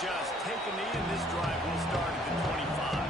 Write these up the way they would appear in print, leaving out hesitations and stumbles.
just take a knee, and this drive will start at the 25.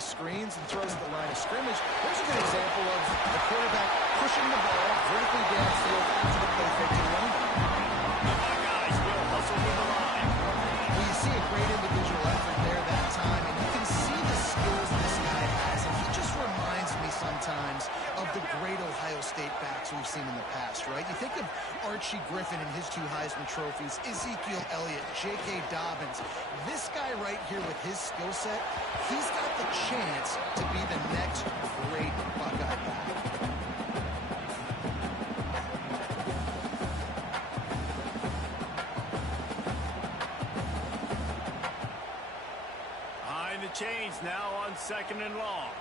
Screens and throws at the line of scrimmage. There's a good example of the quarterback pushing the ball vertically downfield into the play fake to the running back. The Buckeyes will hustle with the line. Well, you see a great individual effort there that time, and you can see the skills this guy has, and he just reminds me sometimes of the great Ohio State backs we've seen in the past, right? You think of Archie Griffin and his 2 Heisman trophies, Ezekiel Elliott, J.K. Dobbins. This guy right here with his skill set, he's got the chance to be the next great Buckeye back. Behind the chains now on 2nd and long.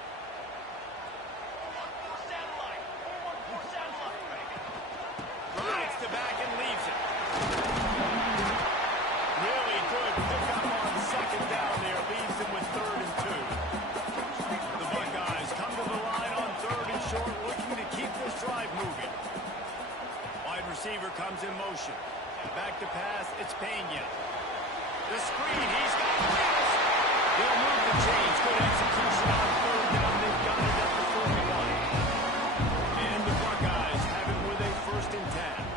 Rides to back and leaves it. Really good pickup on 2nd down there. Leaves them with 3rd and 2. The Buckeyes come to the line on 3rd and short, looking to keep this drive moving. Wide receiver comes in motion. Back to pass, it's Pena. The screen, he's got this. They'll move the chains. Good execution on 3rd down. They've got it at the 41. And the Buckeyes have it with a 1st and 10.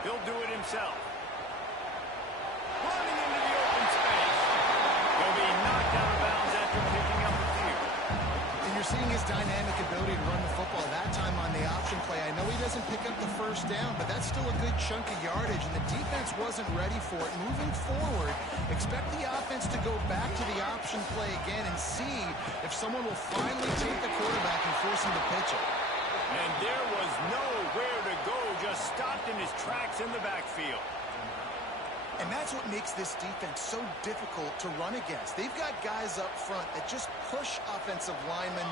He'll do it himself. Running into the open space. He'll be knocked out of bounds after picking up a few. And you're seeing his dynamic ability to run the football that time on the option play. I know he doesn't pick up the 1st down, but that's still a good chunk of yardage, and the defense wasn't ready for it. Moving forward, expect the offense to go back to the option play again and see if someone will finally take the quarterback and force him to pitch it. And there was nowhere to go, just stopped in his tracks in the backfield. And that's what makes this defense so difficult to run against. They've got guys up front that just push offensive linemen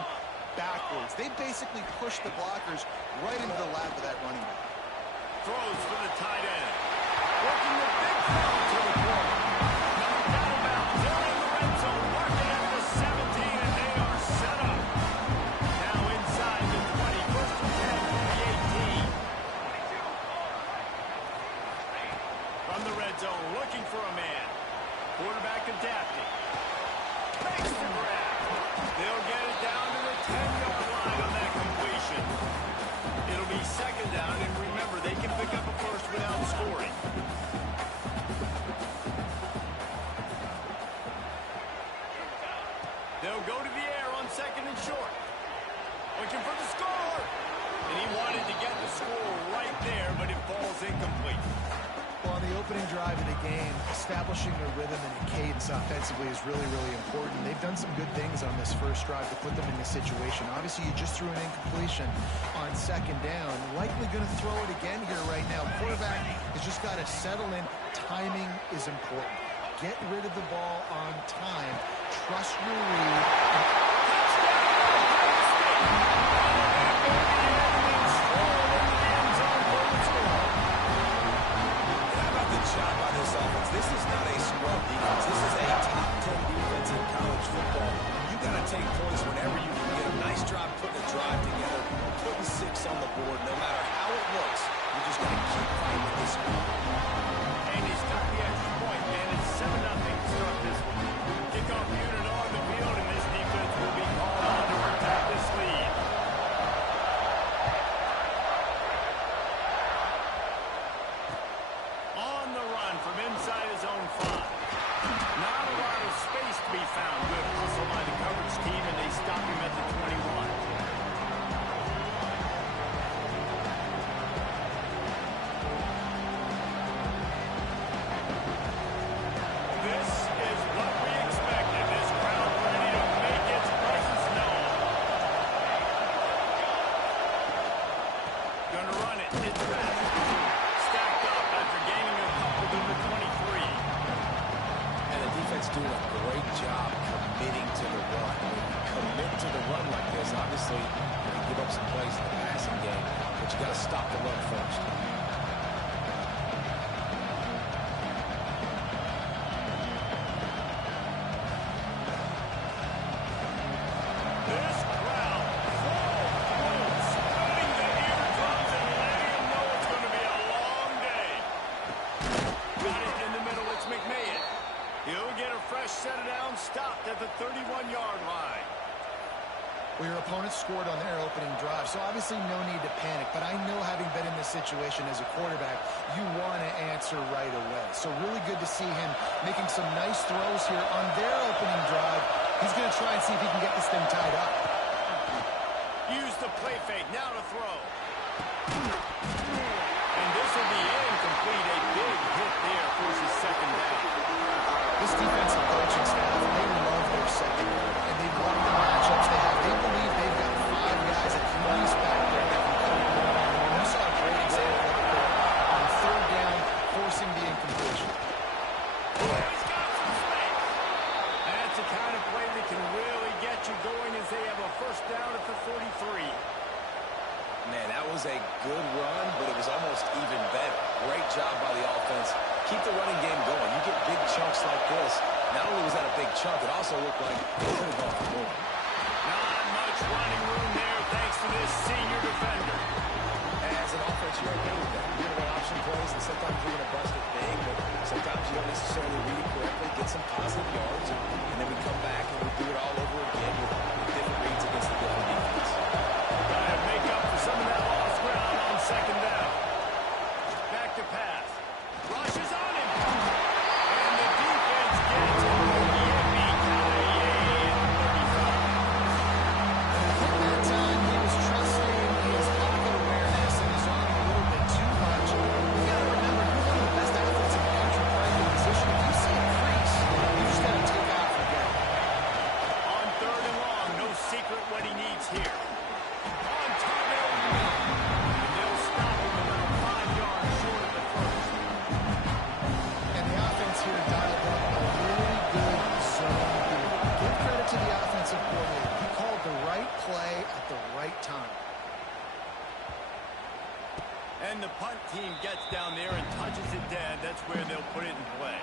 backwards. They basically push the blockers right into the lap of that running back. Throws for the tight end. Working the big throw to the corner. Knocked out of bounds. They're in the red zone. Marking at the 17, and they are set up. Now inside the 20. 1st and 10 from the 18. From the red zone, looking for a man. Quarterback adapting. Makes the grab. They'll get it down to the 10-yard line on that completion. It'll be 2nd down, and remember, they can pick up a 1st without scoring. They'll go to the air on 2nd and short. Looking for the score. And he wanted to get the score right there, but it falls incomplete. Well, on the opening drive of the game, establishing a rhythm and a cadence offensively is really, really important. They've done some good things on this 1st drive to put them in this situation. Obviously, you just threw an incompletion on 2nd down. Likely going to throw it again here right now. Quarterback has just got to settle in. Timing is important. Get rid of the ball on time. Trust your read. This is not a scrub defense. This is a top 10 defense in college football. You got to take points whenever you can get them. Nice job putting a drive together, putting 6 on the board. No matter how it looks, you're just going to keep fighting with this one. And he's got the extra point, man. It's 7-0 to start this one. Kickoff unit on the field, and obviously, you can give up some plays in the passing game, but you got to stop the run first. Set it down, stopped at the 31-yard line. Well, your opponent scored on their opening drive, so obviously no need to panic. But I know, having been in this situation as a quarterback, you want to answer right away. So really good to see him making some nice throws here on their opening drive. He's going to try and see if he can get this thing tied up. Use the play fake, now to throw. And this will be incomplete. A big hit there, forces second down. This defensive coaching staff, they love their secondary, and they love the matchups they have. They believe they've got 5 guys at least back there that can cover the ball. And you saw a great example of that on third down, forcing the incompletion. Oh, he's got some space. That's the kind of play that can really get you going as they have a first down at the 43. Man, that was a good run, but it was almost even better. Great job by the offense. Keep the running game going. You get big chunks like this. Not only was that a big chunk, it also looked like it could have gone for more. Not much running room there thanks to this senior defender. As an offense, you're okay with that. You're going to run option plays, and sometimes you're going to bust it big, but sometimes you don't necessarily read it correctly, get some positive yards, and then we come back and we do it all over again with different reads against the different defense. Got to make up for some of that lost ground on second down. Back to pass. Rushes on him. And the defense gets him. That time, he was trusting his pocket awareness and his arm a little bit too much. You got to remember, you're one of the best athletes in the country playing the position. If you see a crease, you just got to take out and get it. On third and long, no secret what he needs here. On target. And they'll stop him about 5 yards short of the first. And the offense here dialed up a really good zone here. Give credit to the offensive coordinator. He called the right play at the right time. And the punt team gets down there and touches it dead. That's where they'll put it in play.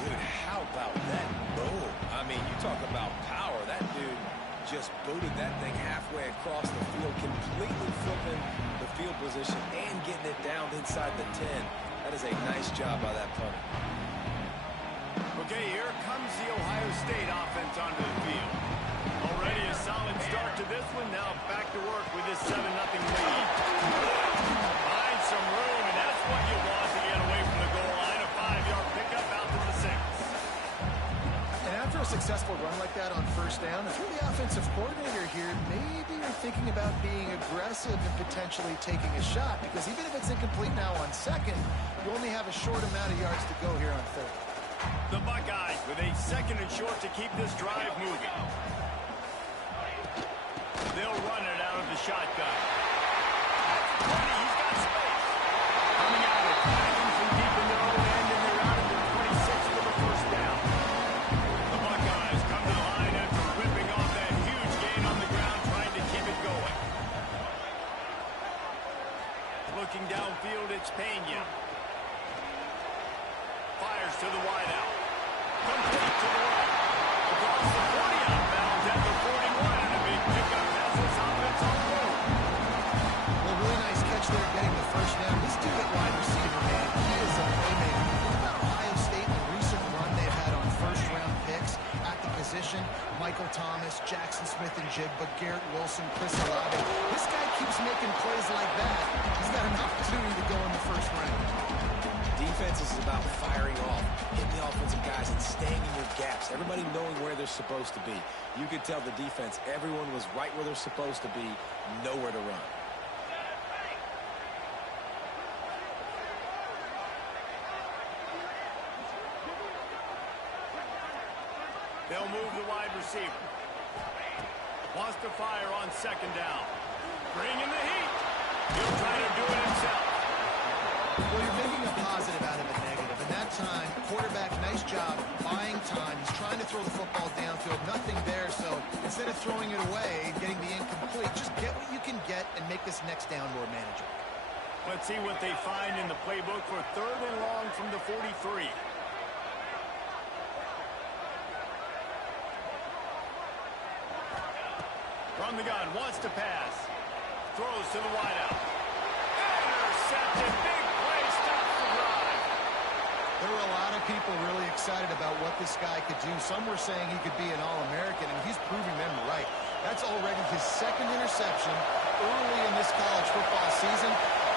Dude, how about that boom? I mean, you talk about power. That dude just booted that thing halfway across the field, completely flipping the field position and getting it down inside the 10. That is a nice job by that punter. Okay, here comes the Ohio State offense onto the field. Already a solid start to this one. Now back to work with this 7-0 lead. Find some room, and that's what you want to get away from the goal line. A 5-yard pickup out to the 6. And after a successful run like that on first down, if you're the offensive coordinator here, maybe you're thinking about being aggressive and potentially taking a shot, because even if it's incomplete now on second, you only have a short amount of yards to go here on third. The Buckeyes with a 2nd and short to keep this drive moving. They'll run it out of the shotgun. That's 20. He's got space. Coming out of finding from deep in their own end, and they're out of their 26 for the first down. The Buckeyes come to the line after ripping off that huge gain on the ground, trying to keep it going. Looking downfield, it's Pena. Fires to the wideout. Complete to the right. Across the 40 out of bounds at the 41, and a big pickup has this offense on board. Well, really nice catch there, getting the first down. This dude at wide receiver, man, he is a playmaker. Think about Ohio State and the recent run they've had on first-round picks at the position. Michael Thomas, Jackson Smith-Njigba, Garrett Wilson, Chris Olave. This guy keeps making plays like that. He's got an opportunity to go in the first round. Defense is about firing off, hitting the offensive guys, and staying in your gaps. Everybody knowing where they're supposed to be. You could tell the defense, everyone was right where they're supposed to be, nowhere to run. They'll move the wide receiver. Wants to fire on second down. Bringing the heat. He'll try to do it himself. Well, you're making a positive out of a negative. And that time, quarterback, nice job, buying time. He's trying to throw the football downfield. Nothing there, so instead of throwing it away and getting the incomplete, and make this next down more manageable. Let's see what they find in the playbook for 3rd and long from the 43. From the gun, wants to pass. Throws to the wideout. Intercepted. Big play. Stops the drive. There were a lot of people really excited about what this guy could do. Some were saying he could be an All-American, and he's proving them right. That's already his 2nd interception early in this college football season.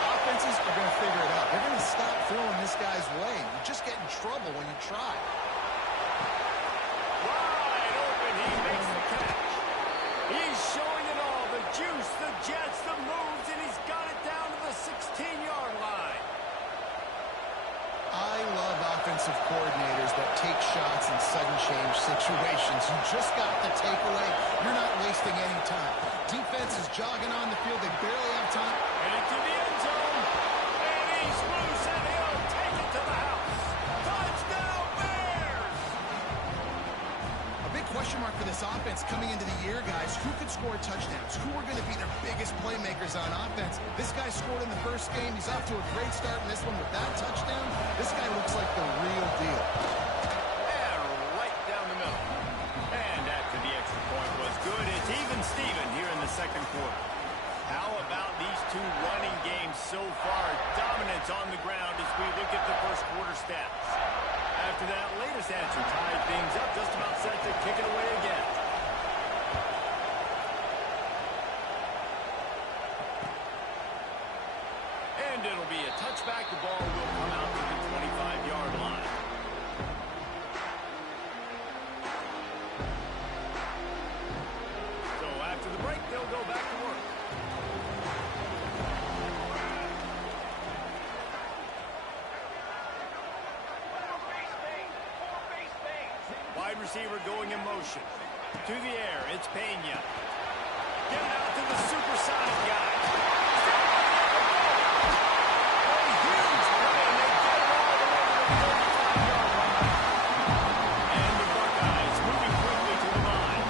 Offenses are going to figure it out. They're going to stop throwing this guy's way. You just get in trouble when you try. Wide open. He makes the catch. He's showing it all. The juice, the jets, the moves, and he's got it down to the 16-yard line. I love offensive coordinators that take shots in sudden change situations. You just got the takeaway. You're not wasting any time. Defense is jogging on the field. They barely have time. Headed to the end zone. And he's loose, and he'll take it to the house. Touchdown, Bears! A big question mark for this offense coming into the year, guys. Who could score touchdowns? Who are going to be their biggest playmakers on offense? This guy scored in the first game. He's off to a great start in this one with that touchdown. This guy looks like the real deal. And right down the middle. And after the extra point was good, it's even Steven here in the 2nd quarter. How about these two running games so far? Dominance on the ground as we look at the 1st quarter stats. After that latest answer tied things up, just about set to kick it away again. And it'll be a touchback. The ball will come out to the 25-yard line. So after the break, they'll go back to work. Wide receiver going in motion. To the air, it's Pena. Get it out to the supersonic guy. A huge play, and they get it all the way to the 35-yard line. And the Buckeyes moving quickly to the line.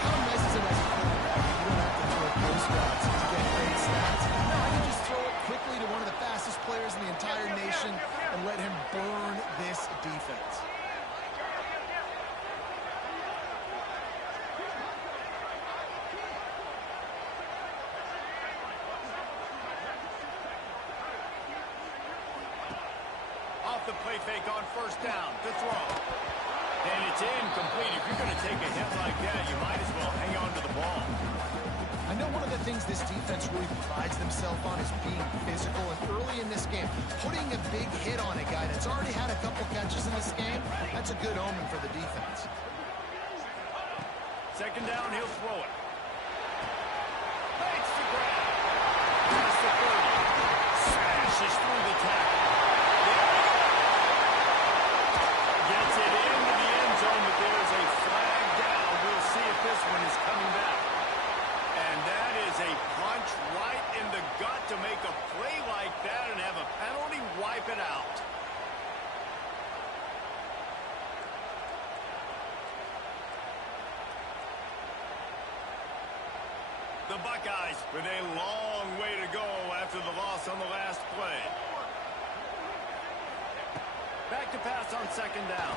How nice is it as a quarterback? You don't have to throw post routes to get great stats. No, I can just throw it quickly to one of the fastest players in the entire nation and let him burn this defense. Off the play fake on 1st down. To throw. And it's incomplete. If you're going to take a hit like that, you might as well hang on to the ball. I know one of the things this defense really prides themselves on is being physical, and early in this game, putting a big hit on a guy that's already had a couple catches in this game, that's a good omen for the defense. 2nd down, he'll throw it. Makes the grab. Past the 30. Smashes through the tackle. Gets it into the end zone, but there's a flag down. We'll see if this one is coming back. And that is a punch right in the gut to make a play like that and have a penalty wipe it out. The Buckeyes with a long way to go after the loss on the last play. Back to pass on 2nd down.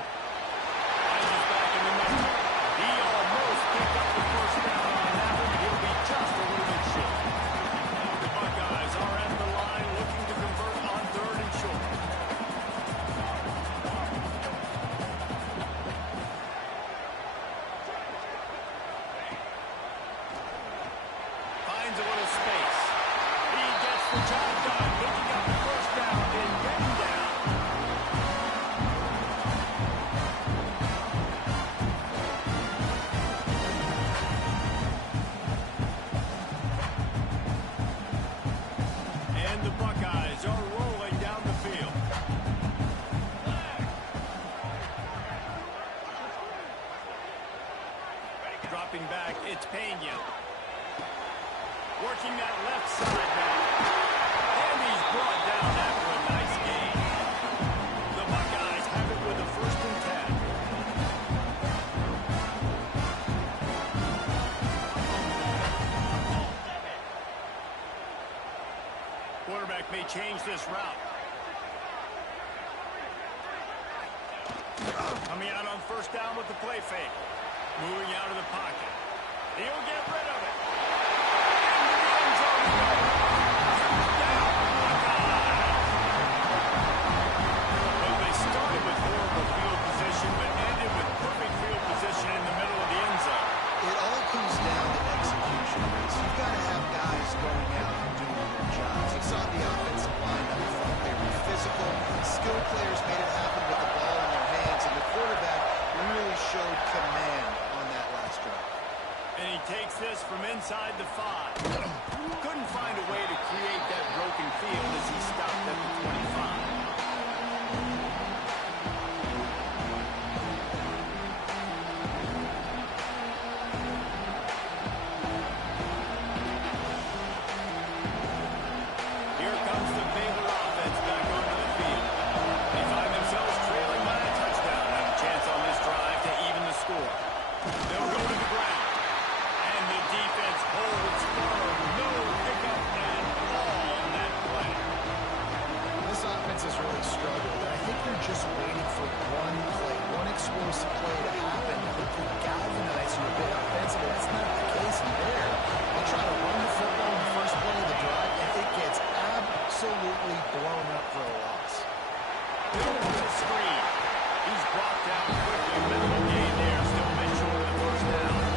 Rises back in the middle. He almost picked up the 1st down on that one. He'll be just a little bit short. The Buckeyes are at the line looking to convert on 3rd and short. Finds a little space. He gets the job done, picking up the 1st down and getting down. And the Buckeyes are rolling down the field. Dropping back, it's Pena. Working that left side back. And he's brought down after a nice gain. The Buckeyes have it with a 1st and 10. change this route. Coming out on first down with the play fake. Moving out of the pocket. He'll get rid of it. Into the end zone. Down. Well, they started with horrible field position, but ended with perfect field position in the middle of the end zone. It all comes down to execution. You've got to have guys going out and doing their jobs. You saw the offensive line up front. They were physical. Skilled players made it happen with the ball in their hands, and the quarterback really showed command on that last drive. And he takes this from inside the 5. Couldn't find a way to create that broken field as he stopped at the 25. Here comes the Baylor offense back onto the field. They find themselves trailing by a touchdown and a chance on this drive to even the score. They'll go to the ground. And the defense holds firm. No pickup at all on that play. This offense has really struggled, and I think they're just waiting for one play, one explosive play to happen that could galvanize you a bit offensively. That's not the case there. They try to run the football in the first play of the drive, and it gets absolutely blown up for a loss. Bill with a screen. He's brought down quickly. Mental gain there. Still made short of the first down.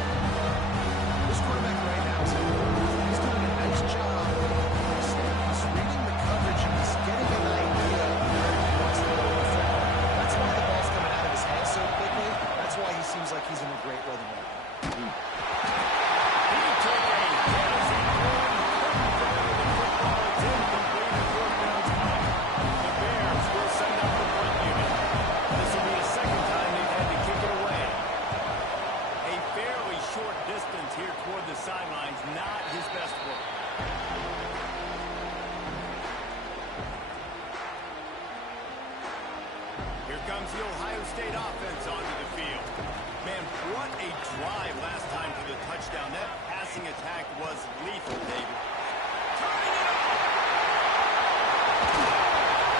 This quarterback right now is he's doing a nice job. He's reading the coverage and he's getting an idea of where he wants to go with the football. That's why the ball's coming out of his hands so quickly. That's why he seems like he's in a great rhythm right now. He took a hit as he couldn't throw the football. It's incomplete. The fourth down's coming. The Bears will send up the punt unit. This will be the second time they've had to kick it away. A fairly short distance here toward the sidelines. Not his best work. Here comes the Ohio State offense onto the field. Man, what a drive last time for the touchdown. That passing attack was lethal, David. Turning it up!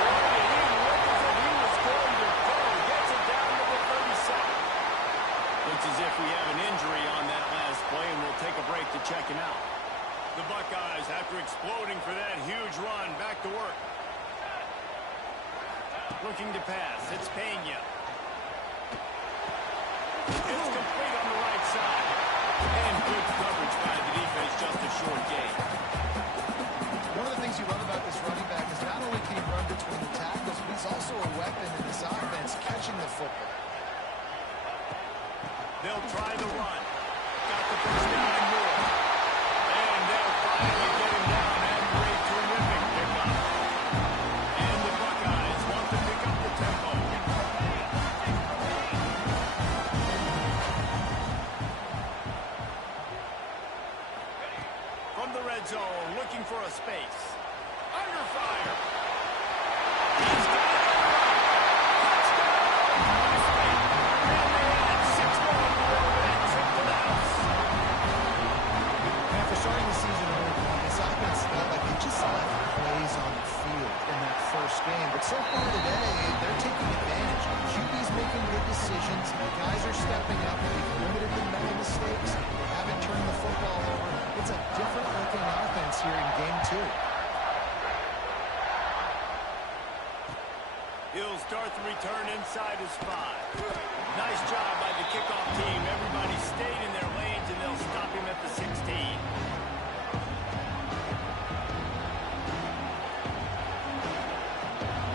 Boy, he looked as if he was going to go. Gets it down to the 37. Looks as if we have an injury on that last play, and we'll take a break to check him out. The Buckeyes, after exploding for that huge run, back to work. Looking to pass. It's Pena. It's complete on the right side. And good coverage by the defense, just a short gain. One of the things you love about this running back is not only can he run between the tackles, but he's also a weapon in this offense, catching the football. They'll try the run. Got the first down and more. And they'll finally get him down after a terrific pickup. And the Buckeyes want to pick up the tempo. From the red zone, looking for a space. Under fire. He's got it. Starting the season early, this offense felt like they just left plays on the field in that first game. But so far today, they're taking advantage. QB's making good decisions. Guys are stepping up. They've limited the mental mistakes. They haven't turned the football over. It's a different looking offense here in game 2. He'll start the return inside his 5. Nice job by the kickoff team. Everybody stayed in their lanes, and they'll stop him at the 16.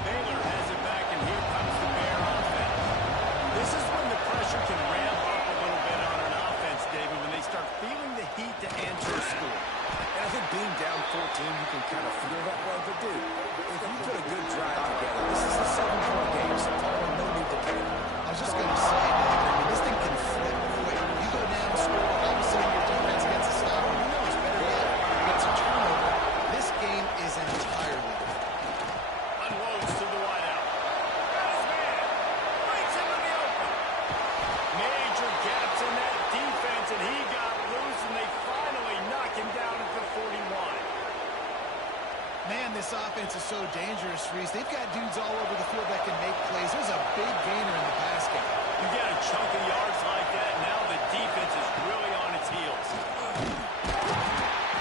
Baylor has it back, and here comes the Bear offense. This is when the pressure can ramp up a little defense is so dangerous, Reese. They've got dudes all over the field that can make plays. There's a big gainer in the pass game. You get a chunk of yards like that, now the defense is really on its heels.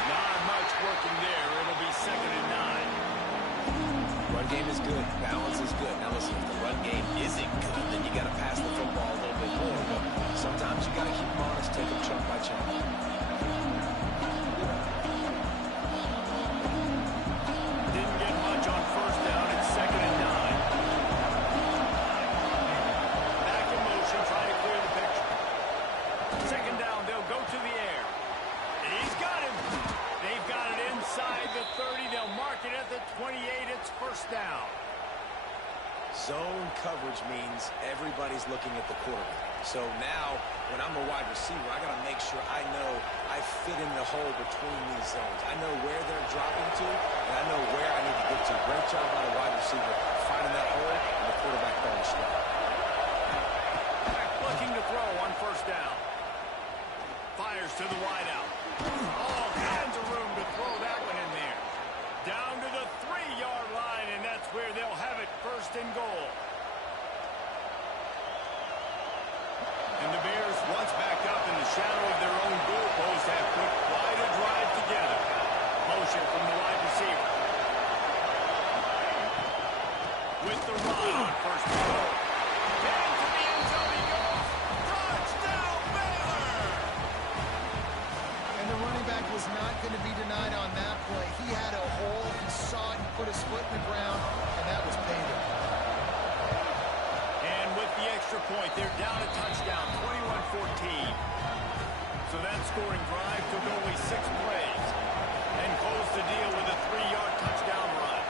Not much working there. It'll be 2nd and 9. Run game is good. Balance is good. Now listen, if the run game isn't good, then you got to pass the football a little bit more. But sometimes you got to keep them honest, take them chunk by chunk. Didn't get much on 1st down. It's 2nd and 9. Back in motion, trying to clear the picture. 2nd down, they'll go to the air. And he's got him. They've got it inside the 30. They'll mark it at the 28. It's 1st down. Zone coverage means everybody's looking at the quarterback. So now, when I'm a wide receiver, I got to make sure I know I fit in the hole between these zones. I know where they're dropping to, and I know where I need to get to. Great job by the wide receiver finding that hole, and the quarterback throwing straight. Looking to throw on 1st down. Fires to the wideout. All kinds of room to throw that one in there. Down to the 3-yard line, and that's where they'll have it, 1st and goal. And the Bears, once backed up in the shadow of their own goalpost, have put quite a drive together. Motion from the wide receiver. With the run on 1st and goal. Down to the end zone he goes. Touchdown, Baylor! And the running back was not going to be denied on that play. He had a hole. He saw it. He put his foot in the ground, and that was payday. And with the extra point, they're down a touchdown, 21-14. So that scoring drive took only 6 plays and closed the deal with a 3-yard touchdown run.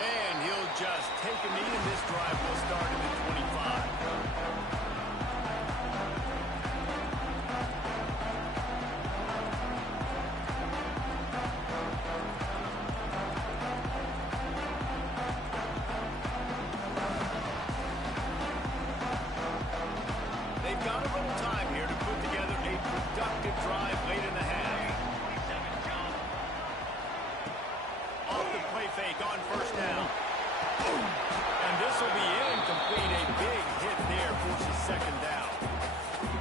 And he'll just take a knee, and this drive will start in the 25. They've got a little time here to put together a productive drive late in the half. Off the play fake on 1st down. And this will be incomplete. A big hit there forces 2nd down.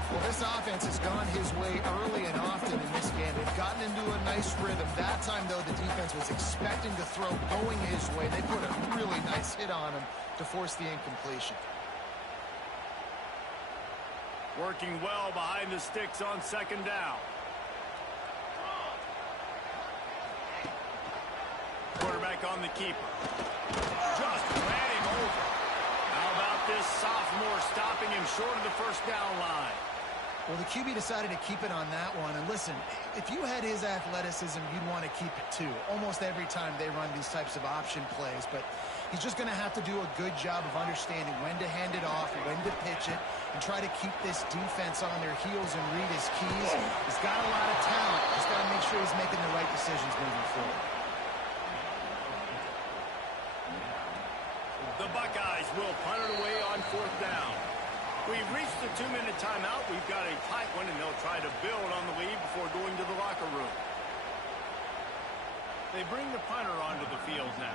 Well, this offense has gone his way early and often in this game. They've gotten into a nice rhythm. That time, though, the defense was expecting to throw going his way. They put a really nice hit on him to force the incompletion. Working well behind the sticks on 2nd down. Quarterback on the keeper. Just ran him over. How about this sophomore stopping him short of the 1st down line? Well, the QB decided to keep it on that one. And listen, if you had his athleticism, you'd want to keep it too. Almost every time they run these types of option plays. But he's just going to have to do a good job of understanding when to hand it off, when to pitch it, and try to keep this defense on their heels and read his keys. He's got a lot of talent. He's got to make sure he's making the right decisions moving forward. The Buckeyes will punt it away on 4th down. We've reached the 2-minute timeout. We've got a tight one, and they'll try to build on the lead before going to the locker room. They bring the punter onto the field now.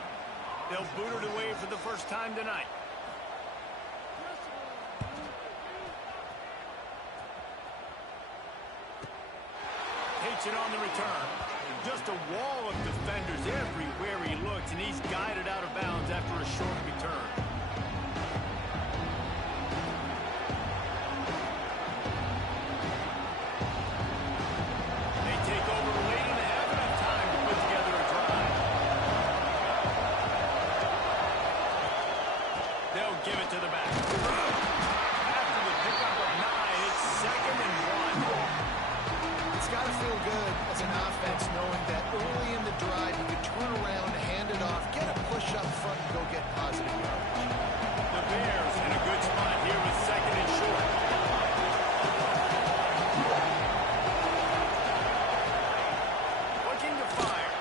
They'll boot it away for the 1st time tonight. Takes it on the return. Just a wall of defenders everywhere he looks, and he's guided out of bounds after a short return. They take over late in the half, enough time to put together a drive. They'll give it to the back. After the pickup of 9, it's 2nd and 1. It's got to feel good as an offense knowing that early in the drive you can turn around, hand it off, get a push up front, and go get positive yardage. The Bears in a good spot here with 2nd and short. Looking to fire.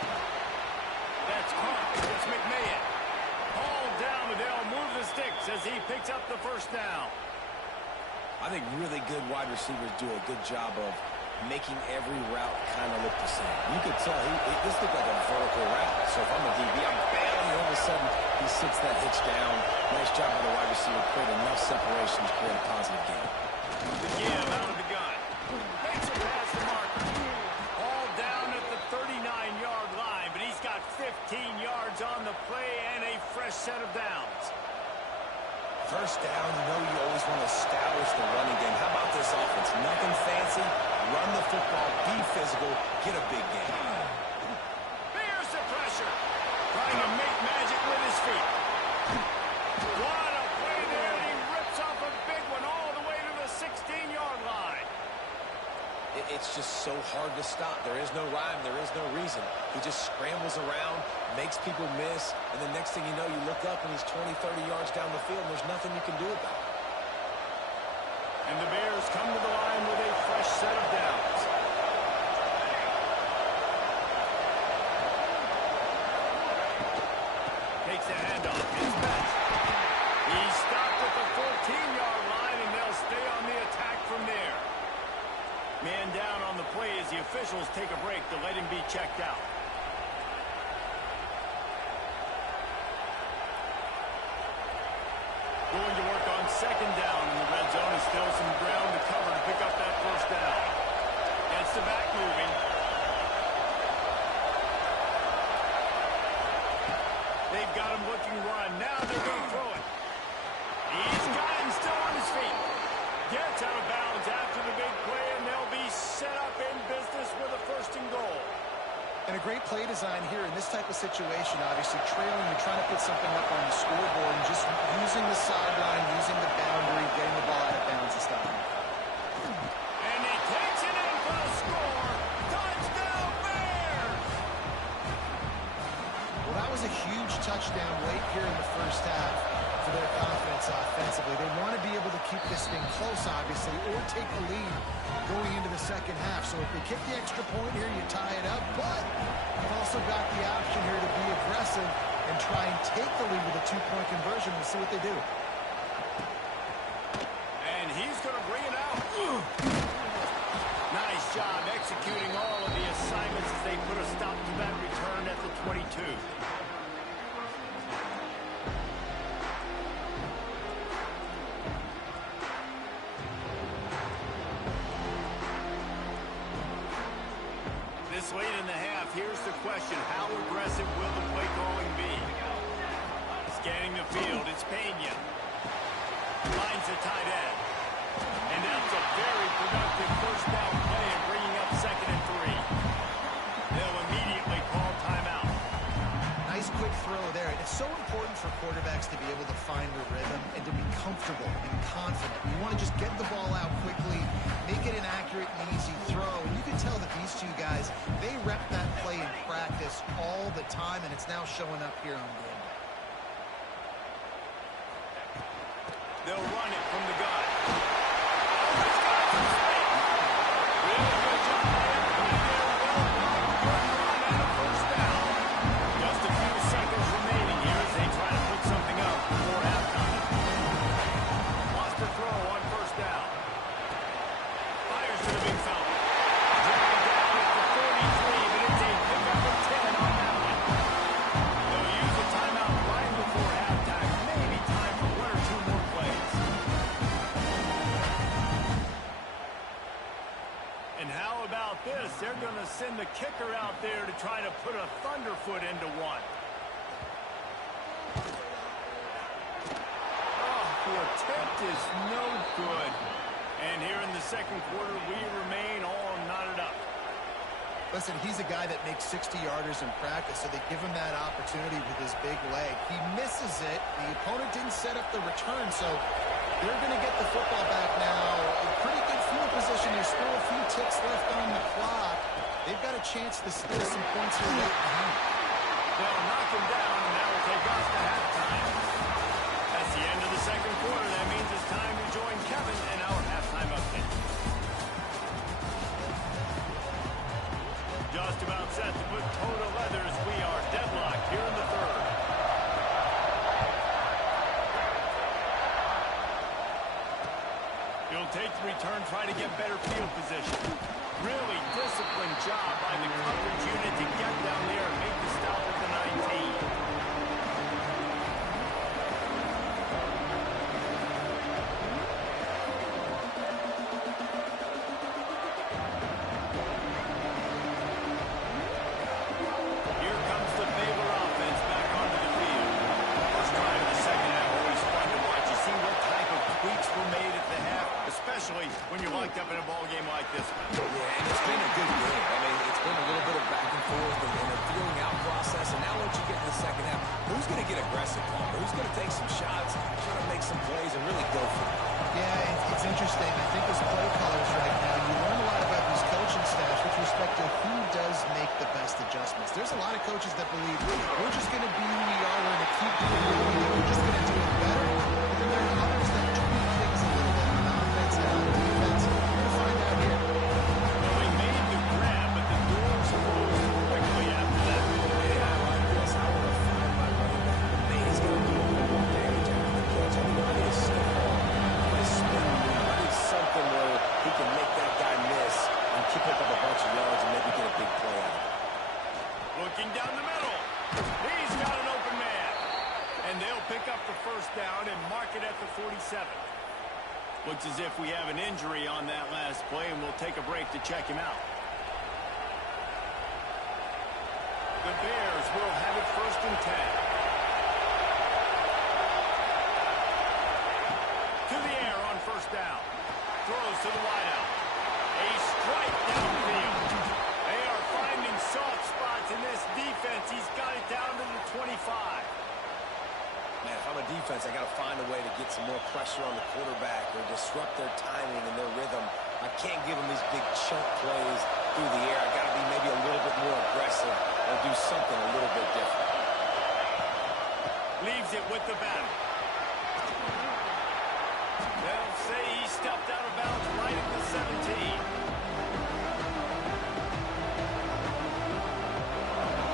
That's caught. It's McMahon. Hauled down, but they'll move the sticks as he picks up the 1st down. I think really good wide receivers do a good job of making every route kind of look the same. You could tell this looked like a vertical route. So if I'm a DB, I'm bailing, and all of a sudden he sits that hitch down. Nice job by the wide receiver, create enough separation to create a positive game. The give out of the gun. Makes it past the marker. All down at the 39-yard line, but he's got 15 yards on the play and a fresh set of downs. First down, you always want to establish the running game. How about this offense? Nothing fancy. Run the football, be physical, get a big game. Here's the pressure. Trying to make magic with his feet. What a play there. He rips off a big one all the way to the 16-yard line. It's just so hard to stop. There is no rhyme. There is no reason. He just scrambles around, makes people miss, and the next thing you know, you look up and he's 20, 30 yards down the field, and there's nothing you can do about it. And the Bears come to the line with a fresh set of downs. Takes the handoff. It's back. He's stopped at the 14-yard line, and they'll stay on the attack from there. Man down on the play as the officials take a break to let him be checked out. Going to work on second down in the red zone. Is still some ground to cover to pick up that first down. Gets the back moving. They've got him looking run. Now they're going to throw it. He's got him still on his feet. Gets out of bounds after the big play, and they'll be set up in business with a first and goal. And a great play design here in this type of situation. Obviously, trailing, you're trying to put something up on the scoreboard, and just using the sideline, using the boundary, getting the ball out of bounds and stopping it. And he takes it in for the score. Touchdown, Bears! Well, that was a huge touchdown late here in the first half for their confidence offensively. They want to be able to keep this thing close, obviously, or take the lead going into the second half. So if they kick the extra point here, you tie it up, but you've also got the option here to be aggressive and try and take the lead with a two-point conversion. We'll see what they do. And he's going to bring it out. Nice job executing all of the assignments as they put a stop to that return at the 22. This late in the half, here's the question. How aggressive will the play calling be? Scanning the field, it's Pena. Finds the tight end. And that's a very productive first down play and bringing up 2nd and 3. They'll immediately call timeout. Nice quick throw there. And it's so important for quarterbacks to be able to find a rhythm and to be comfortable and confident. You want to just get the ball out quickly, make it an accurate and easy throw. And you can tell that these two guys, they rep that play in practice all the time, and it's now showing up here on game day. They'll run it from the gun. Oh, he's got it from space. Really good job by everybody there. Well, good run and a first down. Just a few seconds remaining here as they try to put something up before halftime. Lost a throw on first down. Fires to the big fella. Driving down at the 33, but it's a pickup of 10 on that one. They'll use a timeout right before halftime. Maybe time for one or two more plays. And how about this? They're going to send the kicker out there to try to put a thunderfoot into one. Oh, the attempt is no good. And here in the second quarter, we remain all knotted up. Listen, he's a guy that makes 60-yarders in practice, so they give him that opportunity with his big leg. He misses it. The opponent didn't set up the return, so they're going to get the football back now. A pretty good field position. There's still a few ticks left on the clock. They've got a chance to steal some points here late in the game. They'll knock him down, and that will take us to halftime. That's the end of the second quarter. That means it's time to join Kevin in our halftime update. Just about set to put toe to leather as we are deadlocked here in the third. He'll take the return, try to get better field position. Really disciplined job by the coverage unit to get down there and make the stop at the 19. Here comes the Baylor offense back onto the field. First drive of the second half, always fun to watch. You see what type of tweaks were made at the half, especially when you're locked up in a ball game like this one. Yeah, and it's been a good game. I mean, it's been a little bit of back and forth and a feeling out process. And now once you get to the second half, who's going to get aggressive, Paul? Who's going to take some shots, try to make some plays, and really go for it? Yeah, it's interesting. I think as play callers right now, you learn a lot about these coaching staffs with respect to who does make the best adjustments. There's a lot of coaches that believe we're just going to be who we are. We're going to keep doing what we do. We're just going to do it better. But then there are others that tweak things a little bit on offense and on defense. We're going to find out here. Well, he made the grab, but the doors closed quickly after that. Yeah, I like this. I want to find my running back. Man, he's going to do a little more damage after the catch. I mean, I need a stiff ball. I need a spin move. I need something where he can make that guy miss and keep up a bunch of yards and maybe get a big play out of it. Looking down the middle. He's got an open man. And they'll pick up the first down and mark it at the 47. Looks as if we have an injury on that last play, and we'll take a break to check him out. The Bears will have it first and 10. To the air on first down. Throws to the wideout. A strike downfield. They are finding soft spots in this defense. He's got it down to the 25. Man, if I'm a defense, I got to find a way to get some more pressure on the quarterback or disrupt their timing and their rhythm. I can't give them these big chunk plays through the air. I got to be maybe a little bit more aggressive or do something a little bit different. Leaves it with the battle. They'll say he stepped out of bounds right at the 17.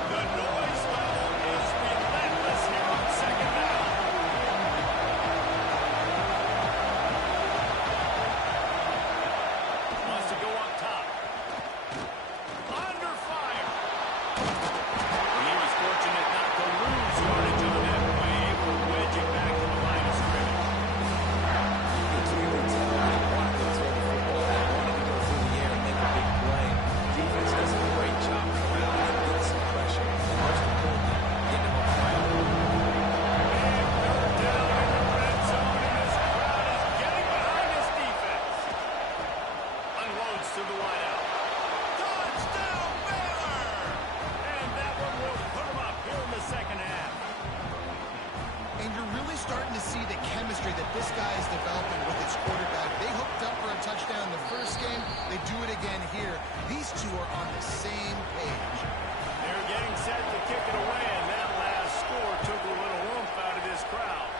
The noise level is relentless here on second down. Wants to go up top. Under fire. And he was fortunate not to lose yardage on that play, able to wedge it back to the line of scrimmage. You can clearly tell they wanted to throw the football. They wanted to go through the air and make a big play. Defense does a great job coming out and getting some pressure. And most importantly, getting them up front. And third down in the red zone, and this crowd is getting behind this defense. Unloads to the wideout. Touchdown, Baylor! And that one will put them up here in the second half. And you're really starting to see the chemistry that this guy is developing with his quarterback. They hooked up for a touchdown the first game. They do it again here. These two are on the same page. They're getting set to kick it away, and that last score took a little oomph out of this crowd.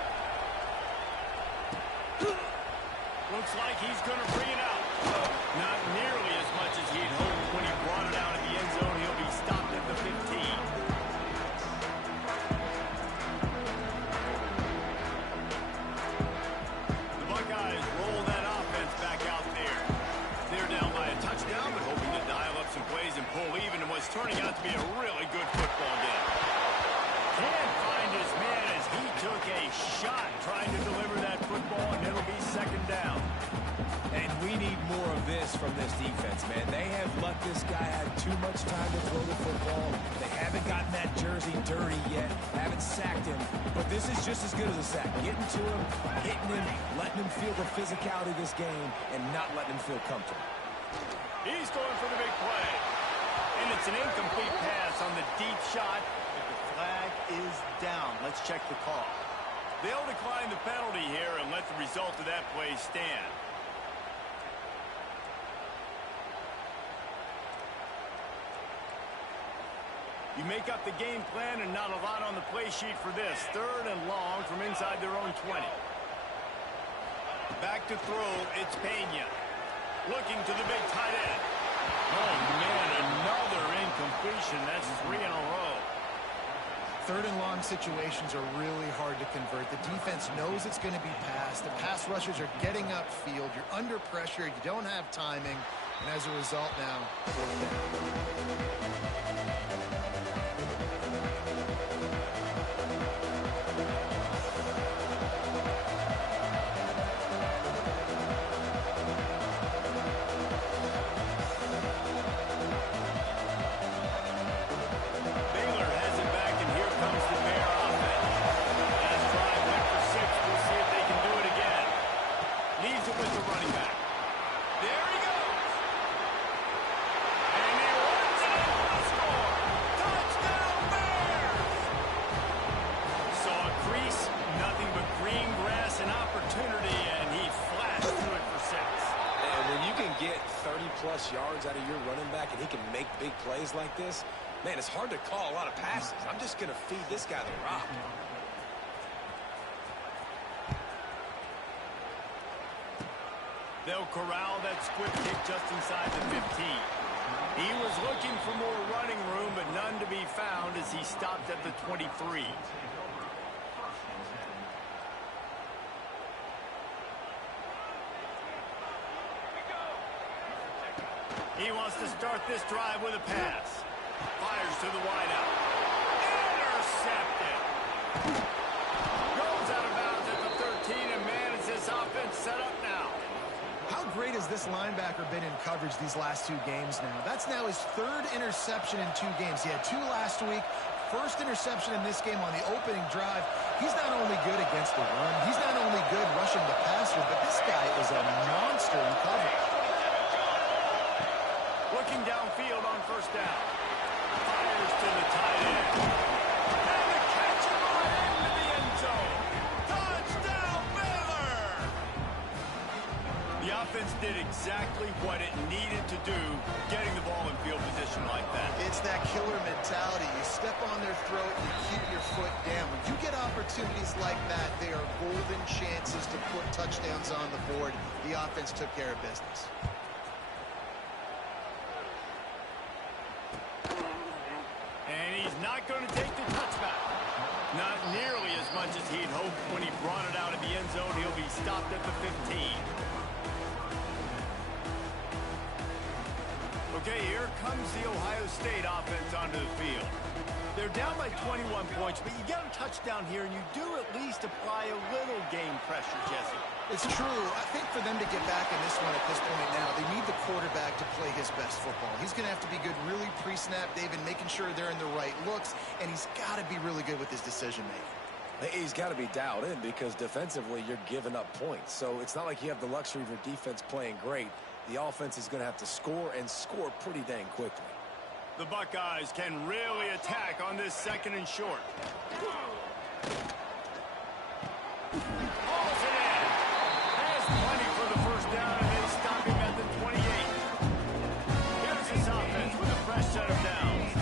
Looks like he's going to bring it out. Not nearly as much as he'd hoped when he brought it out of the end zone. He'll be stopped at the 15. The Buckeyes roll that offense back out there. They're down by a touchdown, but hoping to dial up some plays and pull even in what's turning out to be a really good football game. Can't find his man as he took a shot trying to deliver that football, and it'll be second down. And we need more of this from this defense, man. They have let this guy have too much time to throw the football. They haven't gotten that jersey dirty yet, haven't sacked him. But this is just as good as a sack. Getting to him, hitting him, letting him feel the physicality of this game, and not letting him feel comfortable. He's going for the big play. And it's an incomplete pass on the deep shot, but the flag is down. Let's check the call. They'll decline the penalty here and let the result of that play stand. You make up the game plan and not a lot on the play sheet for this. Third and long from inside their own 20. Back to throw, it's Pena. Looking to the big tight end. Oh, man, another incompletion. That's 3 in a row. Third and long situations are really hard to convert. The defense knows it's going to be passed. The pass rushers are getting upfield. You're under pressure. You don't have timing. And as a result now, fourth down. Baylor has it back, and here comes the Bear offense. Last drive went for 6. We'll see if they can do it again. Needs it with the running back. There he goes. And he runs it in for the score. Touchdown, Bears! Saw a crease, nothing but green grass and opportunity, and he flashed through it for 6. And when you can get 30-plus yards out of your running back and he can make big plays like this, man, it's hard to call a lot of passes. I'm just going to feed this guy the rock. They'll corral that squib kick just inside the 15. He was looking for more running room, but none to be found as he stopped at the 23. He wants to start this drive with a pass. Fires to the wideout. Intercepted. Goes out of bounds at the 13, and man, is this offense set up now. How great has this linebacker been in coverage these last 2 games now? That's now his 3rd interception in 2 games. He had 2 last week. First interception in this game on the opening drive. He's not only good against the run, he's not only good rushing the passer, but this guy is a monster in coverage. Looking downfield on first down. Fires to the tight end. And the catch right into the end zone. Touchdown, Baylor! The offense did exactly what it needed to do, getting the ball in field position like that. It's that killer mentality. You step on their throat, you keep your foot down. When you get opportunities like that, they are golden chances to put touchdowns on the board. The offense took care of business. And he's not going to take the touchback. Not nearly as much as he'd hoped when he brought it out of the end zone. He'll be stopped at the 15. Okay, here comes the Ohio State offense onto the field. They're down by 21 points, but you get a touchdown here, and you do at least apply a little game pressure, Jesse. It's true. I think for them to get back in this one at this point now, they need the quarterback to play his best football. He's going to have to be good really pre-snap, David, making sure they're in the right looks, and he's got to be really good with his decision-making. He's got to be dialed in because defensively you're giving up points. So it's not like you have the luxury of your defense playing great. The offense is going to have to score and score pretty dang quickly. The Buckeyes can really attack on this 2nd and short. Hauls it in. Has plenty for the first down, and they stop him at the 28. Here's his offense with a fresh set of downs.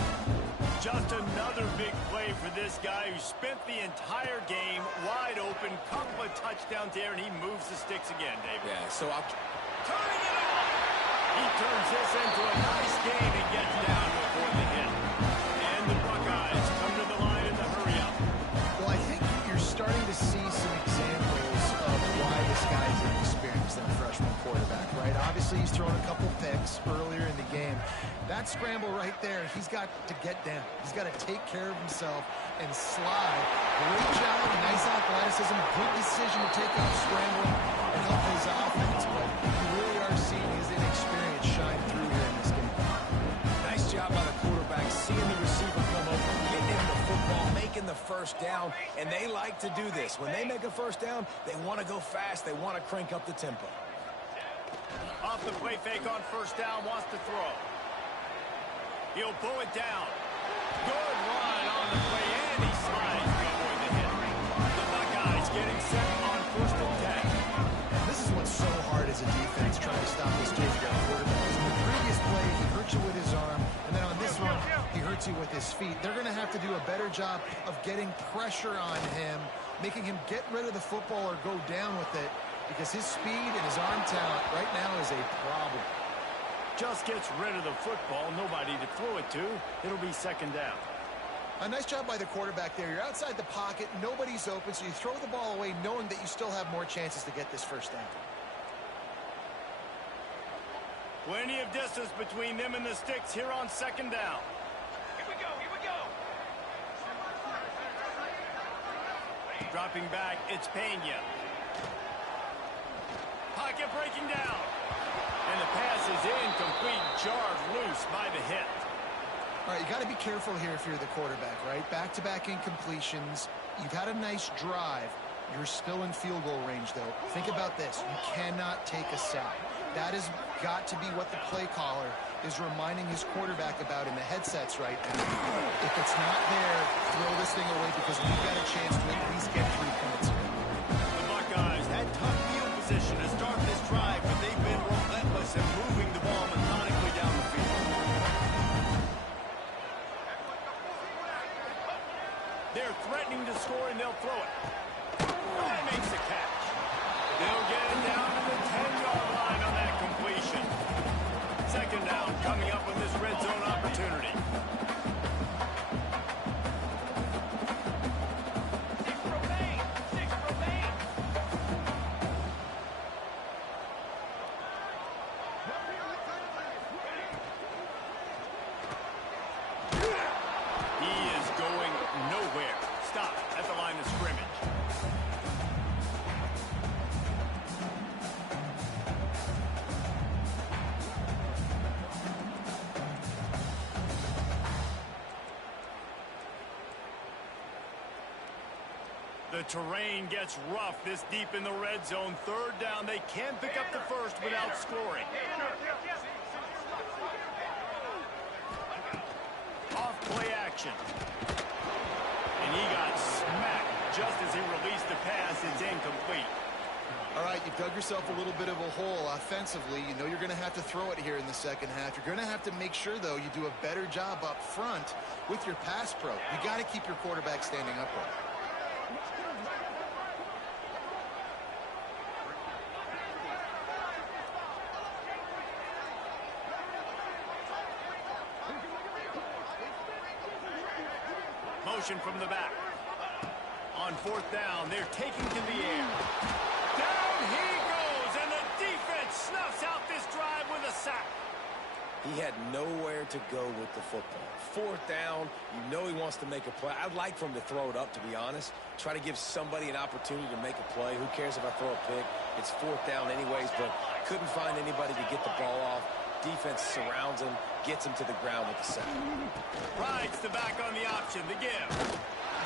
Just another big play for this guy who spent the entire game wide open. Couple of touchdowns there, and he moves the sticks again, David. Yeah, so I'll... Turning it on. He turns this into a nice gain and gets down before the hit. And the Buckeyes come to the line in the hurry-up. Well, I think you're starting to see some examples of why this guy's inexperienced than a freshman quarterback, right? Obviously, he's thrown a couple picks earlier in the game. That scramble right there, he's got to get down. He's got to take care of himself and slide. Great job, nice athleticism, good decision to take off scrambling and help his offense, but you really are seeing his inexperience shine through here in this game. Nice job by the quarterback, seeing the receiver come open, getting him the football, making the first down, and they like to do this. When they make a first down, they want to go fast, they want to crank up the tempo. Off the play fake on first down, wants to throw. He'll pull it down. Good run on the play, and he slides to avoid the hit. The Buckeyes getting set on 1st and 10. This is what's so hard as a defense trying to stop this J.J. quarterback. In the previous play, he hurt you with his arm, and then on this one, he hurts you with his feet. They're going to have to do a better job of getting pressure on him, making him get rid of the football or go down with it, because his speed and his arm talent right now is a problem. Just gets rid of the football, nobody to throw it to. It'll be 2nd down. A nice job by the quarterback there. You're outside the pocket, nobody's open, so you throw the ball away knowing that you still have more chances to get this first down. Plenty of distance between them and the sticks here on second down. Here we go, here we go. Dropping back, it's Pena. Pocket breaking down. And the pass is incomplete, jarred loose by the hit. All right, you got to be careful here if you're the quarterback, right? Back-to-back incompletions. You've had a nice drive. You're still in field goal range, though. Think about this. You cannot take a sack. That has got to be what the play caller is reminding his quarterback about in the headsets right now. If it's not there, throw this thing away because we've got a chance to at least get 3 points here. The Buckeyes had tough field position to start this drive, but they've been relentless in moving the ball methodically down the field. They're threatening to score, and they'll throw it. That makes the catch. They'll get it down to the 10-yard line on that completion. Second down coming up on this red zone opportunity. Six remain. He is going nowhere. Stop at the line of scrimmage. The terrain gets rough this deep in the red zone. Third down, they can pick up the first without scoring. Off play action. And he got smacked just as he released the pass. It's incomplete. All right, you've dug yourself a little bit of a hole offensively. You know you're going to have to throw it here in the second half. You're going to have to make sure, though, you do a better job up front with your pass pro. You got to keep your quarterback standing upright. Motion from the back. On fourth down, they're taking to the air. Down he goes, and the defense snuffs out this drive with a sack. He had nowhere to go with the football. Fourth down, you know he wants to make a play. I'd like for him to throw it up, to be honest. Try to give somebody an opportunity to make a play. Who cares if I throw a pick? It's fourth down anyways, but couldn't find anybody to get the ball off. Defense surrounds him, gets him to the ground with the sack. Rides the back on the option, the give.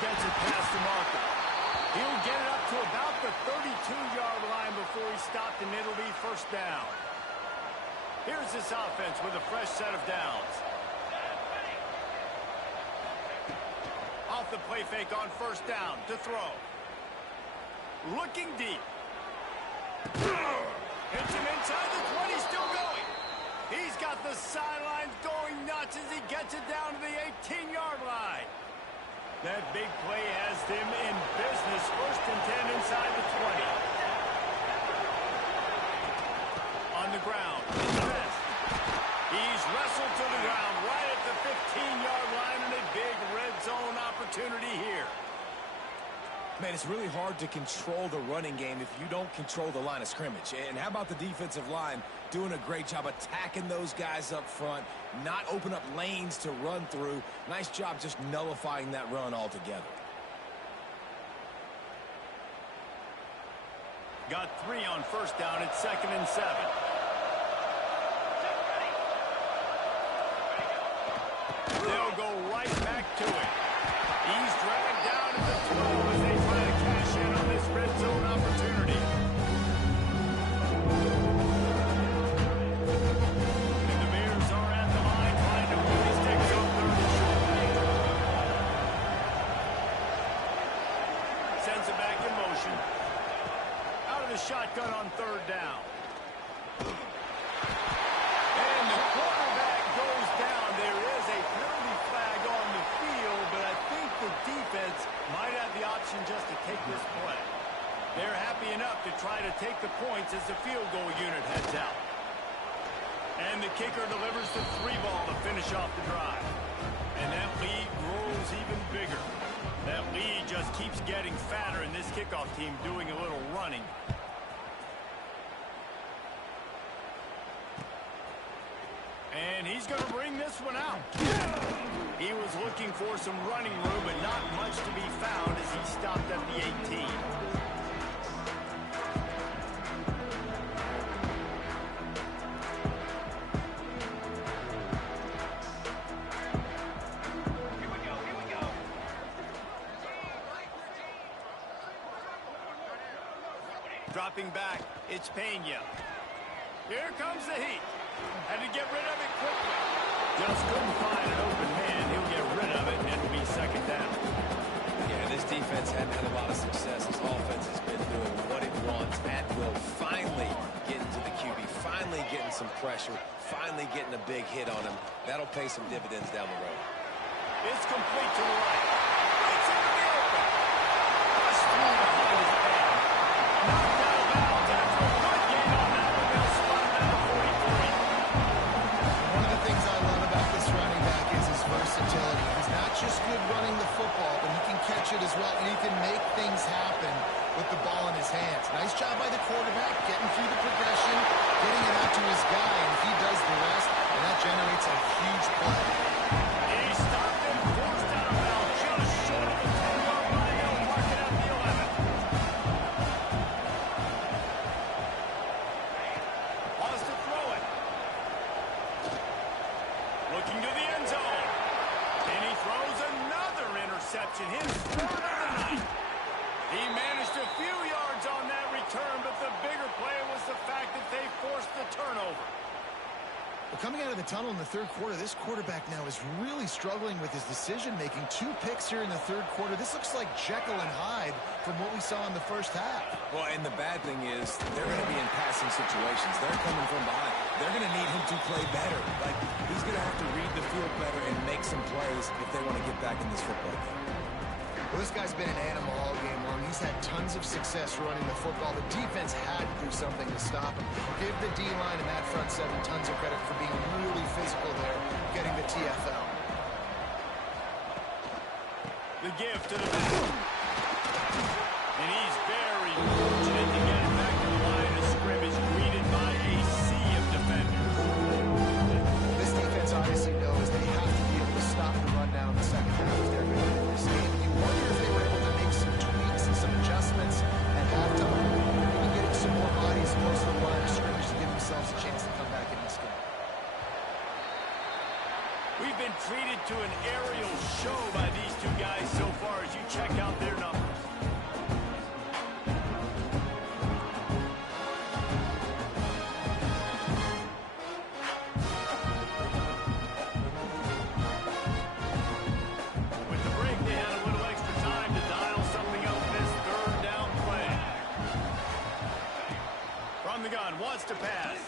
Gets it past the marker. He'll get it up to about the 32-yard line before he's stopped, and it'll be first down. Here's this offense with a fresh set of downs. Off the play fake on first down to throw. Looking deep. Hits him inside the 20, still going. He's got the sidelines going nuts as he gets it down to the 18-yard line. That big play has them in business. First and 10 inside the 20. On the ground. He's wrestled to the ground right at the 15-yard line, and a big red zone opportunity here. Man, it's really hard to control the running game if you don't control the line of scrimmage. And how about the defensive line doing a great job attacking those guys up front, not open up lanes to run through. Nice job just nullifying that run altogether. Got 3 on first down. It's 2nd and 7. They'll go right back to it. He's dragged down at the 12 as they try to cash in on this red zone opportunity. And the Bears are at the line trying to put his sticks on third and short. Sends it back in motion. Out of the shotgun on third down. And the quarterback goes down. There is a penalty flag on the field, but I think the defense might have the option just to take this play. They're happy enough to try to take the points as the field goal unit heads out. And the kicker delivers the 3-ball to finish off the drive. And that lead grows even bigger. That lead just keeps getting fatter, and this kickoff team doing a little running. And he's going to bring this one out. He was looking for some running room, but not much to be found as he stopped at the 18. Dropping back, it's Pena. Here comes the heat. Had to get rid of it quickly. Just couldn't find an open man. He'll get rid of it, and it'll be second down. Yeah, this defense hadn't had a lot of success. This offense has been doing what it wants at will. Finally getting to the QB, finally getting some pressure, finally getting a big hit on him. That'll pay some dividends down the road. It's complete to the right. It's in the open. Just threw behind his head. Knocked out of bounds after a good gain on that one. They'll spot him at the 43. One of the things I love about this running back is his versatility. He's not just good running the football, but he can catch it as well, and he can make things happen with the ball in his hands. Nice job by the quarterback, getting through the progression, getting it out to his guy, and if he does the rest, then that generates a huge play. He stopped him, forced out of bounds, just short of the 10-yard line. They'll mark it at the 11. Wants to throw it. Looking to the end zone. And he throws another interception. His third of the night. He managed a few yards on that return, but the bigger play was the fact that they forced the turnover. Well, coming out of the tunnel in the third quarter, this quarterback now is really struggling with his decision-making. 2 picks here in the third quarter. This looks like Jekyll and Hyde from what we saw in the first half. Well, and the bad thing is they're going to be in passing situations. They're coming from behind. They're going to need him to play better. Like, he's going to have to read the field better and make some plays if they want to get back in this football game. Well, this guy's been an animal all game long. He's had tons of success running the football. The defense had to do something to stop him. Give the D-line and that front seven tons of credit for being really physical there, getting the TFL. The give to the back. And he's very fortunate to get it back to the line of scrimmage, greeted by a sea of defenders. This defense obviously knows they have to be able to stop the run down in the second half if they're going to win this game. You wonder if they were able to make some tweaks and some adjustments at halftime, maybe getting some more bodies close to the line of scrimmage to give themselves a chance to come back in this game. We've been treated to an aerial show by these two guys so far as you check out their numbers. With the break, they had a little extra time to dial something up this third down play. From the gun, wants to pass.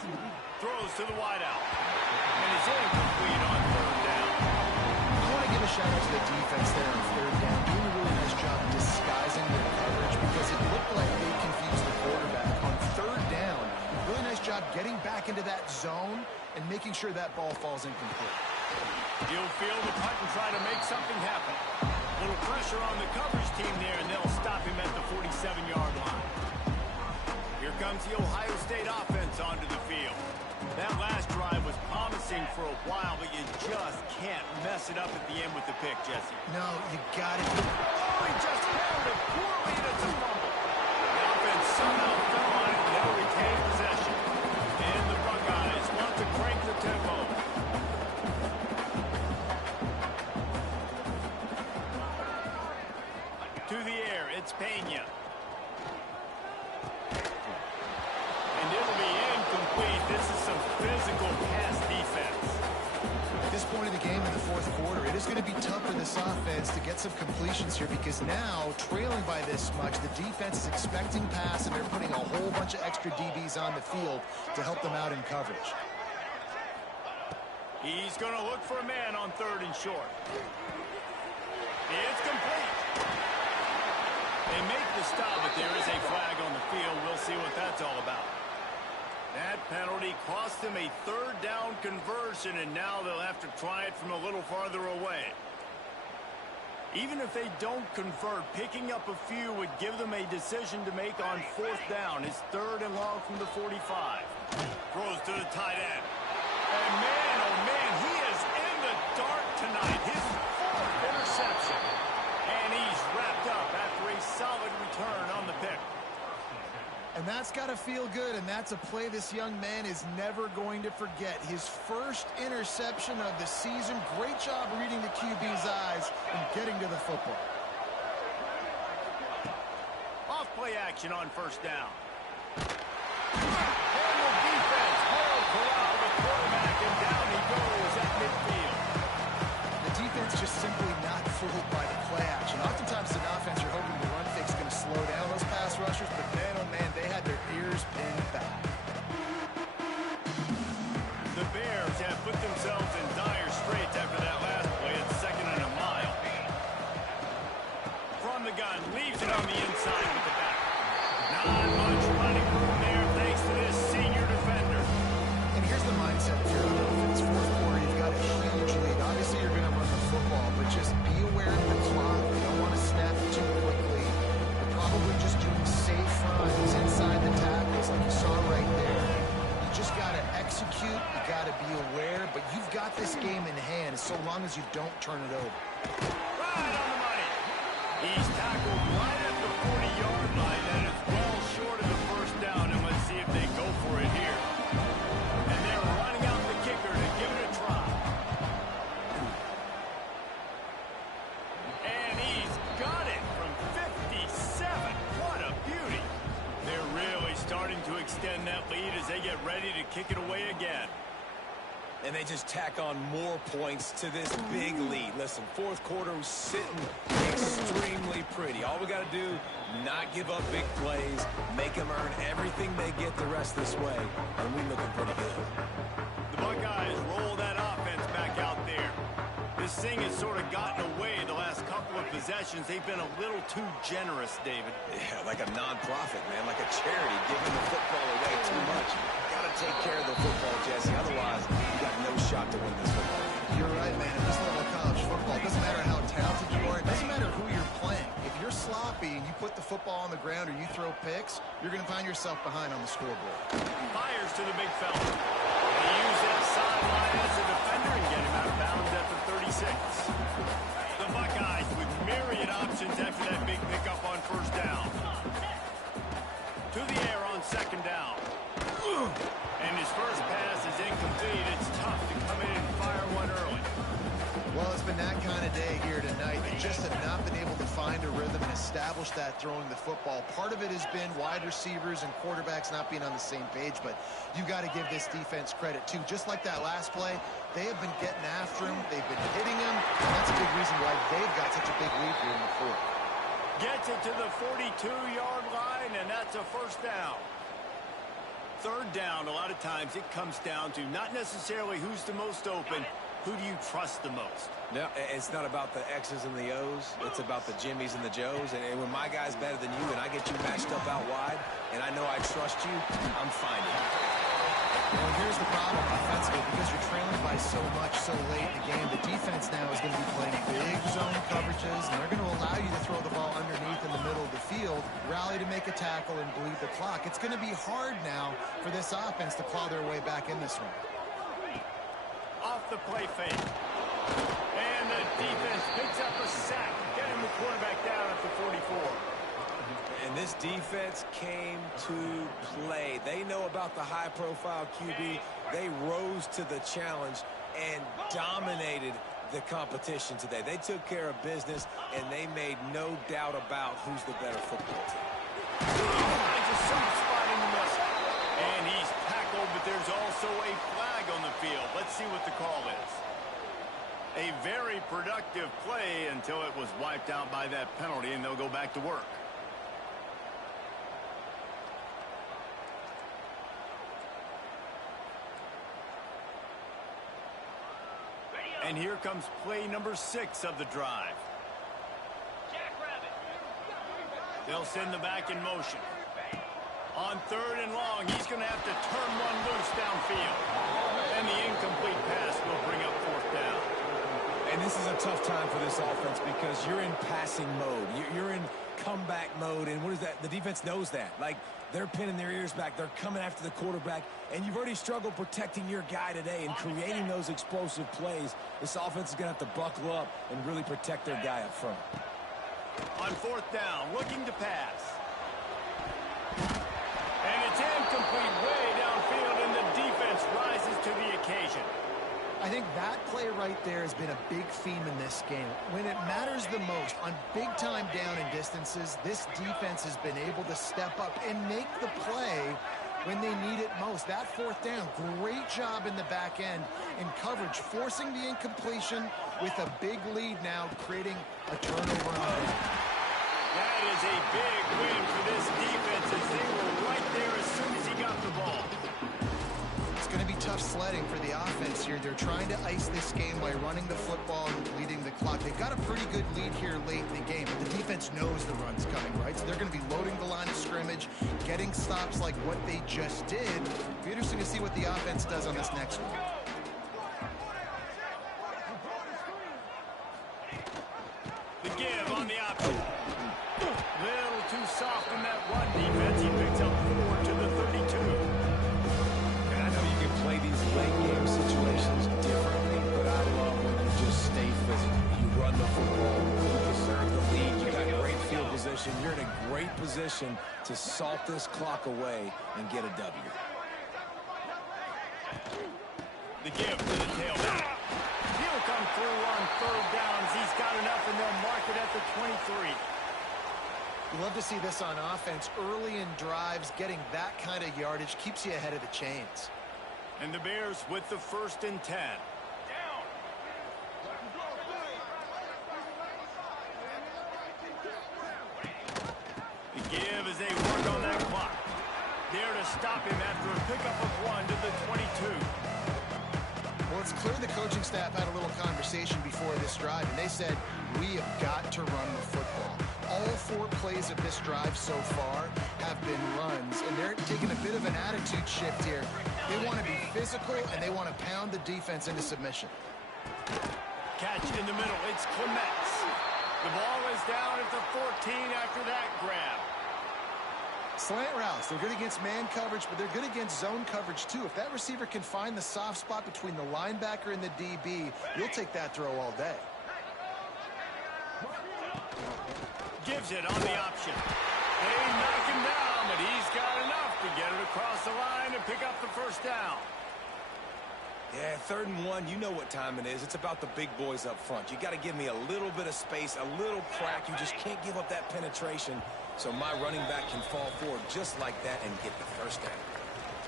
Throws to the wideout. And it's incomplete on third down. I want to give a shout out to the defense there on third down, doing a really nice job disguising their coverage because it looked like they confused the quarterback. On third down, really nice job getting back into that zone and making sure that ball falls incomplete. He'll field the punt and try to make something happen. Little pressure on the coverage team there, and they'll stop him at the 47-yard line. Here comes the Ohio State offense onto the field. That last drive was promising for a while, but you just can't mess it up at the end with the pick, Jesse. No, you got it. Oh, he just handled it poorly, and it's a fumble. The offense somehow fell on it, and they'll retain possession. And the Buckeyes want to crank the tempo. To the air, it's Pena. And it'll be incomplete. This is some physical pass defense. At this point of the game in the fourth quarter, it is going to be tough for this offense to get some completions here because now, trailing by this much, the defense is expecting pass, and they're putting a whole bunch of extra DBs on the field to help them out in coverage. He's going to look for a man on third and short. It's complete. They make the stop, but there is a flag on the field. We'll see what that's all about. That That penalty cost them a third down conversion, and now they'll have to try it from a little farther away. Even if they don't convert, picking up a few would give them a decision to make on fourth down. It's 3rd and long from the 45. Throws to the tight end. And man, oh man, he is in the dark tonight. His 4th interception. And he's wrapped up after a solid return on the pick. And that's got to feel good, and that's a play this young man is never going to forget. His first interception of the season. Great job reading the QB's eyes and getting to the football. Off play action on first down. And the defense will corral the quarterback, and down he goes at midfield. The defense just simply not fooled by the play action. Oftentimes, an offense, you're hoping the run fake is going to slow down those pass rushers, but man, oh man, they had their ears pinned back. The Bears have put themselves in dire straits after that last play. It's 2nd and a mile. From the gun, leaves it on the inside with the back. Not much running room there thanks to this senior defender. And here's the mindset if you're on offense. Fourth quarter, you've got a huge lead. Obviously, you're going to run the football, but just be aware of the clock. You don't want to snap it too quickly. You're probably just doing safe runs inside the tackles like you saw right there. You just got to execute. You got to be aware, but you've got this game in hand so long as you don't turn it over. Right on the money. He's tackled right at the 40-yard line. That is well short of the first down, and let's see if they go for it here. And they're running out the kicker to give it a try. And he's got it from 57. What a beauty. They're really starting to extend that lead as they get ready to kick it away again. And they just tack on more points to this big lead. Listen, fourth quarter was sitting extremely pretty. All we got to do, not give up big plays, make them earn everything they get the rest this way, and we're looking pretty good. The Buckeyes roll that offense back out there. This thing has sort of gotten away the last couple of possessions. They've been a little too generous, David. Yeah, like a non-profit, man, like a charity, giving the football away too much. Got to take care of the football, Jesse. Otherwise, you got no shot to win this football. You're right, man. At this level of college football, it doesn't matter how talented you are. It doesn't matter who you're playing. If you're sloppy and you put the football on the ground or you throw picks, you're going to find yourself behind on the scoreboard. Fires to the big fella. They use that sideline as a defender and get him out of bounds at the 36. The Buckeyes with myriad options after that big pickup on first down. To the air on second down. And his first pass is incomplete. It's tough to come in and fire one early. Well, it's been that kind of day here tonight. They just have not been able to find a rhythm and establish that throwing the football. Part of it has been wide receivers and quarterbacks not being on the same page, but you got to give this defense credit, too. Just like that last play, they have been getting after him. They've been hitting him, and that's a big reason why they've got such a big lead here in the fourth. Gets it to the 42-yard line, and that's a first down. Third down, a lot of times it comes down to not necessarily who's the most open, who do you trust the most? No, it's not about the X's and the O's. It's about the Jimmies and the Joes. And when my guy's better than you and I get you matched up out wide, and I know I trust you, I'm finding it. Well, here's the problem offensively, because you're trailing by so much so late in the game. The defense now is going to be playing big zone coverages, and they're going to allow you to throw the ball underneath in the middle of the field, rally to make a tackle, and bleed the clock. It's going to be hard now for this offense to claw their way back in this one. Off the play fake. And the defense picks up a sack, getting the quarterback down at the 44. And this defense came to play. They know about the high-profile QB. They rose to the challenge and dominated the competition today. They took care of business, and they made no doubt about who's the better football team. Finds a soft spot in the middle. And he's tackled, but there's also a flag on the field. Let's see what the call is. A very productive play until it was wiped out by that penalty, and they'll go back to work. And here comes play number 6 of the drive. They'll send the back in motion. On third and long, he's going to have to turn one downfield. And the incomplete pass will bring up fourth down. And this is a tough time for this offense because you're in passing mode. You're in comeback mode. And what is that? The defense knows that. Like, they're pinning their ears back. They're coming after the quarterback. And you've already struggled protecting your guy today and creating those explosive plays. This offense is going to have to buckle up and really protect their guy up front. On fourth down, looking to pass. And it's incomplete way downfield, and the defense rises to the occasion. I think that play right there has been a big theme in this game. When it matters the most, on big-time down and distances, this defense has been able to step up and make the play when they need it most. That fourth down, great job in the back end in coverage, forcing the incompletion with a big lead now, creating a turnover on the back. That is a big win for this defense as they were right there as soon as he got the ball. It's going to be tough sledding for the offense here. They're trying to ice this game by running the football and bleeding the clock. They've got a pretty good lead here late in the game, but the defense knows the run's coming, right? So they're going to be loading the line of scrimmage, getting stops like what they just did. It'll be interesting to see what the offense does on this next one. The give on the option. Little too soft in that one defense. He picks up 4 to the 32. And I know you can play these late game situations differently, but I love when you just stay physical. You run the football, you preserve the lead, you got great field position. You're in a great position to salt this clock away and get a W. The give to the tailback. He'll come through on third downs. He's got enough, and they'll mark it at the 23. You love to see this on offense. Early in drives, getting that kind of yardage keeps you ahead of the chains. And the Bears with the 1st and 10. The give as they work on that clock. There to stop him after a pickup of 1 to the 22. Well, it's clear the coaching staff had a little conversation before this drive, and they said, we have got to run the football. All 4 plays of this drive so far have been runs, and they're taking a bit of an attitude shift here. They want to be physical, and they want to pound the defense into submission. Catch in the middle. It's Clements. The ball is down at the 14 after that grab. Slant routes, they're good against man coverage, but they're good against zone coverage too. If that receiver can find the soft spot between the linebacker and the DB, you'll take that throw all day. Gives it on the option. They knock him down, but he's got enough to get it across the line and pick up the 1st down. Yeah, 3rd and 1, you know what time it is. It's about the big boys up front. You got to give me a little bit of space, a little crack. You just can't give up that penetration. So my running back can fall forward just like that and get the 1st down.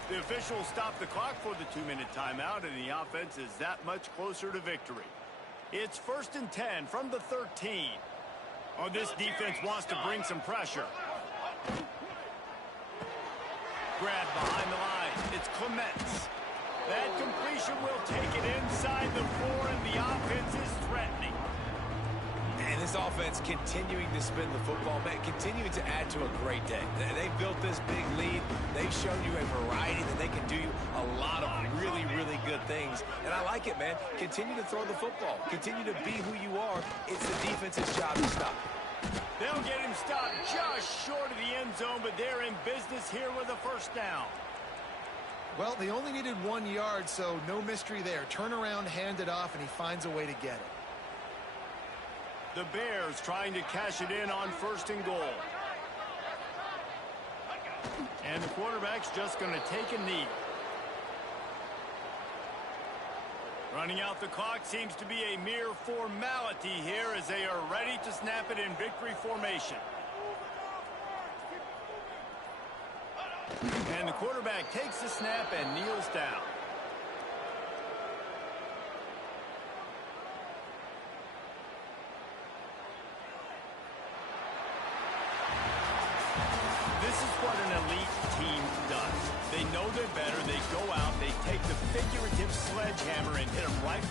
The officials stop the clock for the 2-minute timeout, and the offense is that much closer to victory. It's 1st and 10 from the 13. Oh, this defense wants to bring some pressure. Grab behind the line. It's Clements. That completion will take it inside the 4, and the offense is threatening. And this offense continuing to spin the football, man, continuing to add to a great day. They built this big lead. They've shown you a variety that they can do a lot of really, really good things. And I like it, man. Continue to throw the football. Continue to be who you are. It's the defense's job to stop. They'll get him stopped just short of the end zone, but they're in business here with a 1st down. Well, they only needed 1 yard, so no mystery there. Turn around, hand it off, and he finds a way to get it. The Bears trying to cash it in on 1st and goal. And the quarterback's just going to take a knee. Running out the clock seems to be a mere formality here as they are ready to snap it in victory formation. And the quarterback takes the snap and kneels down. This is what an elite team does. They know they're better. They go out. They take the figurative sledgehammer and hit them right